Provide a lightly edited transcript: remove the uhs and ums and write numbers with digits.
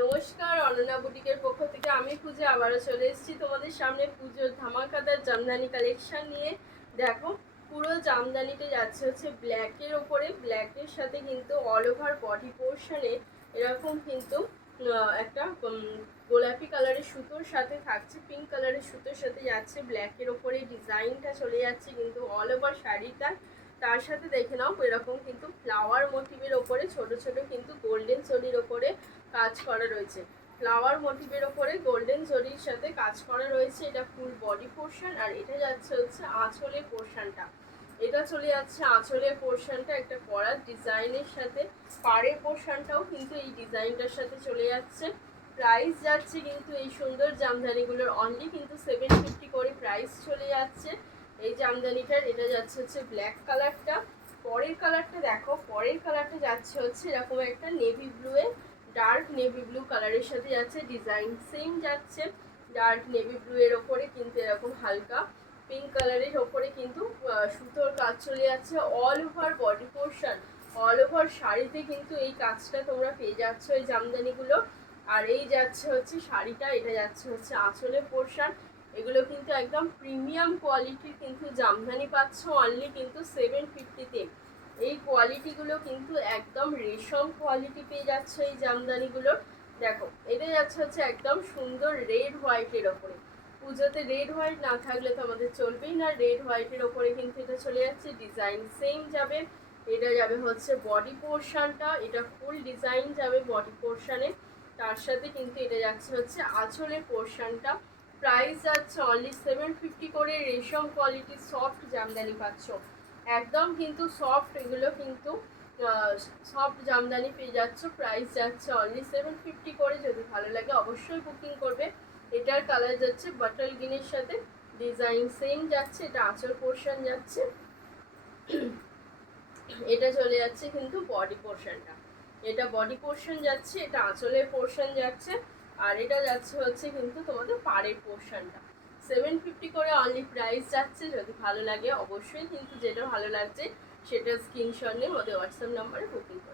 নমস্কার, অনন্যা বুটিকের পক্ষ থেকে আমি পূজা আবারও চলে এসেছি তোমাদের সামনে পুজোর ধামাকাদার জামদানি কালেকশন নিয়ে। দেখো, পুরো জামদানিতে যাচ্ছে হচ্ছে ব্ল্যাকের ওপরে, ব্ল্যাকের সাথে কিন্তু অল ওভার বডি পোর্শনে এরকম কিন্তু একটা গোলাপি কালারের সুতোর সাথে থাকছে, পিঙ্ক কালারের সুতোর সাথে যাচ্ছে, ব্ল্যাকের ওপরে ডিজাইনটা চলে যাচ্ছে কিন্তু অল ওভার শাড়িটা। তার সাথে দেখে নাও এরকম কিন্তু ফ্লাওয়ার মোটিভের ওপরে ছোট ছোট কিন্তু গোল্ডেন জরির ওপরে কাজ করা রয়েছে। ফ্লাওয়ার মোটিভের ওপরে গোল্ডেন জরির সাথে কাজ করা রয়েছে। এটা ফুল বডি পোর্শন, আর এটা যাচ্ছে হচ্ছে আঁচলের পোর্শনটা। এটা চলে যাচ্ছে আঁচলের পোর্শনটা একটা করার ডিজাইনের সাথে, পাড়ের পোর্শনটাও কিন্তু এই ডিজাইনটার সাথে চলে যাচ্ছে। প্রাইস যাচ্ছে কিন্তু এই সুন্দর জামদানিগুলোর অনলি কিন্তু 750 করে প্রাইস চলে যাচ্ছে এই জামদানিটার। এটা যাচ্ছে হচ্ছে ব্ল্যাক কালারটা। পরের কালারটা দেখো, পরের কালারটা যাচ্ছে হচ্ছে এরকম একটা নেভি ব্লুয়ে, ডার্ক নেভি ব্লু কালারের সাথে যাচ্ছে, ডিজাইন সেম যাচ্ছে। ডার্ক নেভি ব্লু এর ওপরে কিন্তু এরকম হালকা পিঙ্ক কালারের ওপরে কিন্তু সুতোর কাজ চলে যাচ্ছে। All over body portion, all over শাড়িতে কিন্তু এই কাজটা তোমরা পেয়ে যাচ্ছ এই জামদানিগুলো। আর এই যাচ্ছে হচ্ছে শাড়িটা, এটা যাচ্ছে হচ্ছে আঁচলের পোর্শন। এগুলো কিন্তু একদম প্রিমিয়াম কোয়ালিটির কিন্তু জামদানি পাচ্ছ অনলি কিন্তু 750-তে। এই কোয়ালিটিগুলো কিন্তু একদম রেশম কোয়ালিটি পেয়ে যাচ্ছে এই জামদানিগুলো। দেখো, এটা যাচ্ছে হচ্ছে একদম সুন্দর রেড হোয়াইটের ওপরে। পুজোতে রেড হোয়াইট না থাকলে তো আমাদের চলবেই না, রেড হোয়াইটের ওপরে কিন্তু এটা চলে যাচ্ছে, ডিজাইন সেম যাবে। এটা যাবে হচ্ছে বডি পোর্শনটা, এটা ফুল ডিজাইন যাবে বডি পোর্শনে। তার সাথে কিন্তু এটা যাচ্ছে হচ্ছে আঁচলের পোর্শনটা। প্রাইস যাচ্ছে অনলি 750 করে। রেশম কোয়ালিটির সফট জামদানি পাচ্ছ, একদম কিন্তু সফট, এগুলো কিন্তু সফট জামদানি পেয়ে যাচ্ছ। প্রাইস যাচ্ছে অনলি 750 করে। যদি ভালো লাগে অবশ্যই বুকিং করবে। এটার কালার যাচ্ছে বাটল গ্রিনের সাথে, ডিজাইন সেম যাচ্ছে। এটা আঁচল পোর্শন যাচ্ছে, এটা চলে যাচ্ছে কিন্তু বডি পোর্শনটা। এটা বডি পোর্শন যাচ্ছে, এটা আঁচলের পোর্শন যাচ্ছে, আর এটা যাচ্ছে হচ্ছে কিন্তু তোমাদের পাড়ের পোর্শনটা। 750 করে অনলি প্রাইস যাচ্ছে। যদি ভালো লাগে অবশ্যই কিন্তু যেটা ভালো লাগছে সেটা স্ক্রিনশট নিয়ে আমাদের হোয়াটসঅ্যাপ নাম্বারে বুকিং করবে।